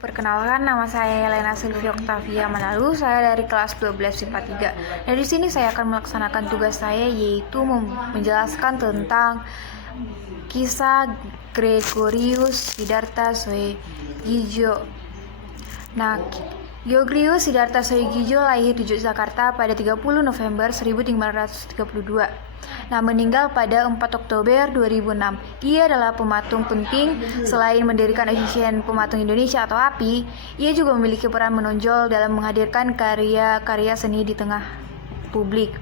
Perkenalkan, nama saya Helena Sylvia Octavia Manalu. Saya dari kelas 12 IPA 3. Dan di sini saya akan melaksanakan tugas saya, yaitu menjelaskan tentang kisah Gregorius Siddhartha Soegijo. Nah, Gregorius Siddhartha Soegijo lahir di Yogyakarta pada 30 November 1532. Nah, meninggal pada 4 Oktober 2006. Ia adalah pematung penting. Selain mendirikan Asosiasi Pematung Indonesia atau API, ia juga memiliki peran menonjol dalam menghadirkan karya-karya seni di tengah publik.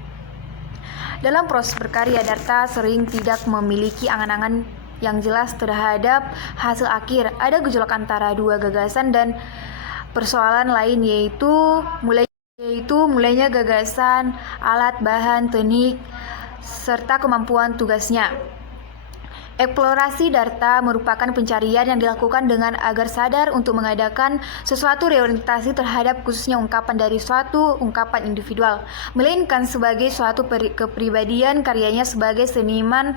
Dalam proses berkarya, Darta sering tidak memiliki angan-angan yang jelas terhadap hasil akhir. Ada gejolak antara dua gagasan dan persoalan lain, yaitu mulainya gagasan, alat, bahan, teknik, serta kemampuan tugasnya. Eksplorasi Darta merupakan pencarian yang dilakukan dengan agar sadar untuk mengadakan sesuatu reorientasi terhadap khususnya ungkapan dari suatu ungkapan individual, melainkan sebagai suatu kepribadian karyanya sebagai seniman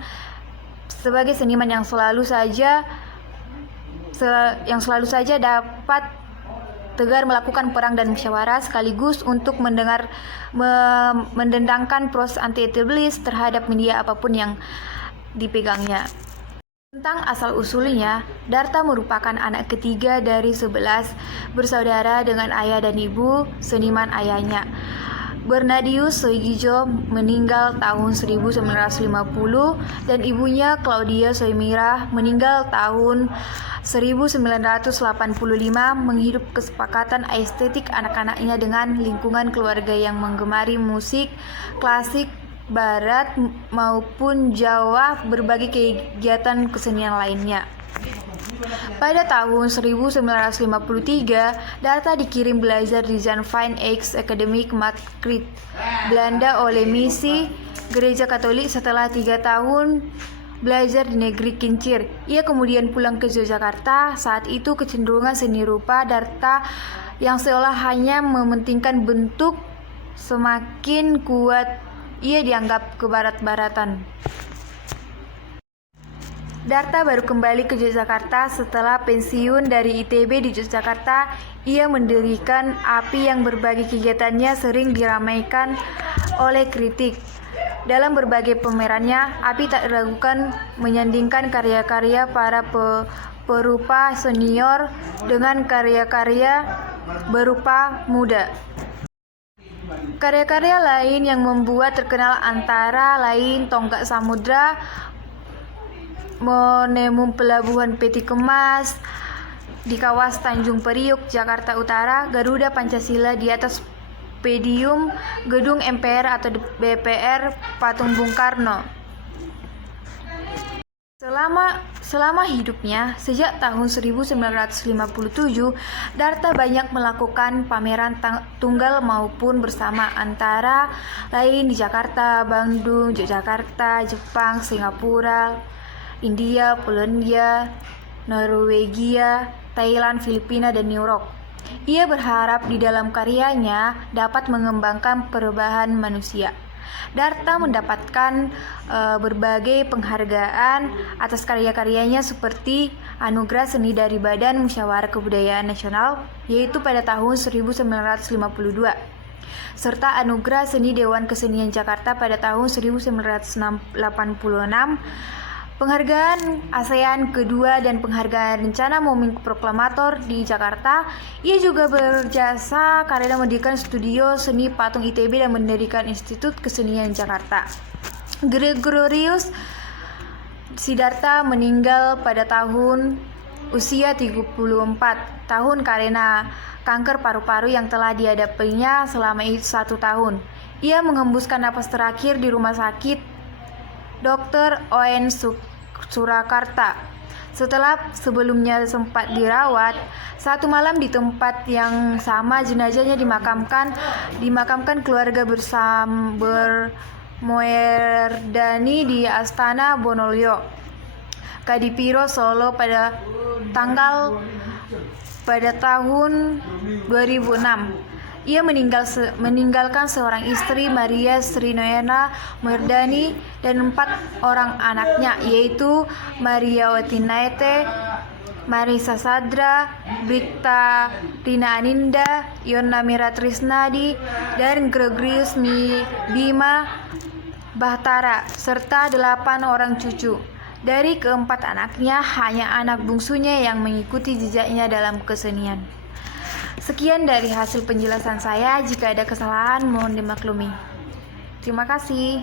yang selalu saja dapat tegar melakukan perang dan musyawarah sekaligus untuk mendendangkan proses anti-establishment terhadap media apapun yang dipegangnya. Tentang asal-usulnya, Darta merupakan anak ketiga dari 11 bersaudara dengan ayah dan ibu seniman ayahnya. Bernardius Soegijo meninggal tahun 1950 dan ibunya Claudia Soemira meninggal tahun 1985, menghidup kesepakatan estetik anak-anaknya dengan lingkungan keluarga yang menggemari musik klasik Barat maupun Jawa, berbagai kegiatan kesenian lainnya. Pada tahun 1953, Darta dikirim belajar di Jan Fine Arts Academy Madrid, Belanda oleh misi Gereja Katolik. Setelah 3 tahun belajar di negeri kincir, ia kemudian pulang ke Yogyakarta. Saat itu kecenderungan seni rupa Darta yang seolah hanya mementingkan bentuk semakin kuat. Ia dianggap kebarat-baratan. Darta baru kembali ke Yogyakarta setelah pensiun dari ITB di Yogyakarta. Ia mendirikan API yang berbagai kegiatannya sering diramaikan oleh kritik. Dalam berbagai pamerannya, API tak ragukan menyandingkan karya-karya para perupa senior dengan karya-karya berupa muda. Karya-karya lain yang membuat terkenal antara lain Tonggak Samudra, Monumen Pelabuhan Peti Kemas di kawasan Tanjung Priok, Jakarta Utara, Garuda Pancasila di atas podium Gedung MPR atau DPR, Patung Bung Karno. Selama hidupnya, sejak tahun 1957, Darta banyak melakukan pameran tunggal maupun bersama, antara lain di Jakarta, Bandung, Yogyakarta, Jepang, Singapura, India, Polandia, Norwegia, Thailand, Filipina, dan New York. Ia berharap di dalam karyanya dapat mengembangkan perubahan manusia. Darta mendapatkan berbagai penghargaan atas karya-karyanya seperti Anugerah Seni dari Badan Musyawarah Kebudayaan Nasional, yaitu pada tahun 1952, serta Anugerah Seni Dewan Kesenian Jakarta pada tahun 1986, penghargaan ASEAN kedua, dan penghargaan Rencana Momen Proklamator di Jakarta. Ia juga berjasa karena mendirikan studio seni patung ITB dan mendirikan Institut Kesenian Jakarta. Gregorius Siddhartha meninggal pada usia 34 tahun karena kanker paru-paru yang telah dihadapinya selama 1 tahun. Ia mengembuskan napas terakhir di Rumah Sakit Dr. Oen Surakarta. Setelah sebelumnya sempat dirawat, satu malam di tempat yang sama jenazahnya dimakamkan keluarga bermoerdani di Astana Bonolyo, Kadipiro, Solo pada tahun 2006. Ia meninggalkan seorang istri, Maria Srinoyana Merdani, dan 4 orang anaknya, yaitu Maria Watinate, Marisa Sadra, Brikta Rina Aninda, Yonna Mira Trisnadi, dan Gregorius Bima Bahtara, serta 8 orang cucu. Dari keempat anaknya, hanya anak bungsunya yang mengikuti jejaknya dalam kesenian. Sekian dari hasil penjelasan saya. Jika ada kesalahan, mohon dimaklumi. Terima kasih.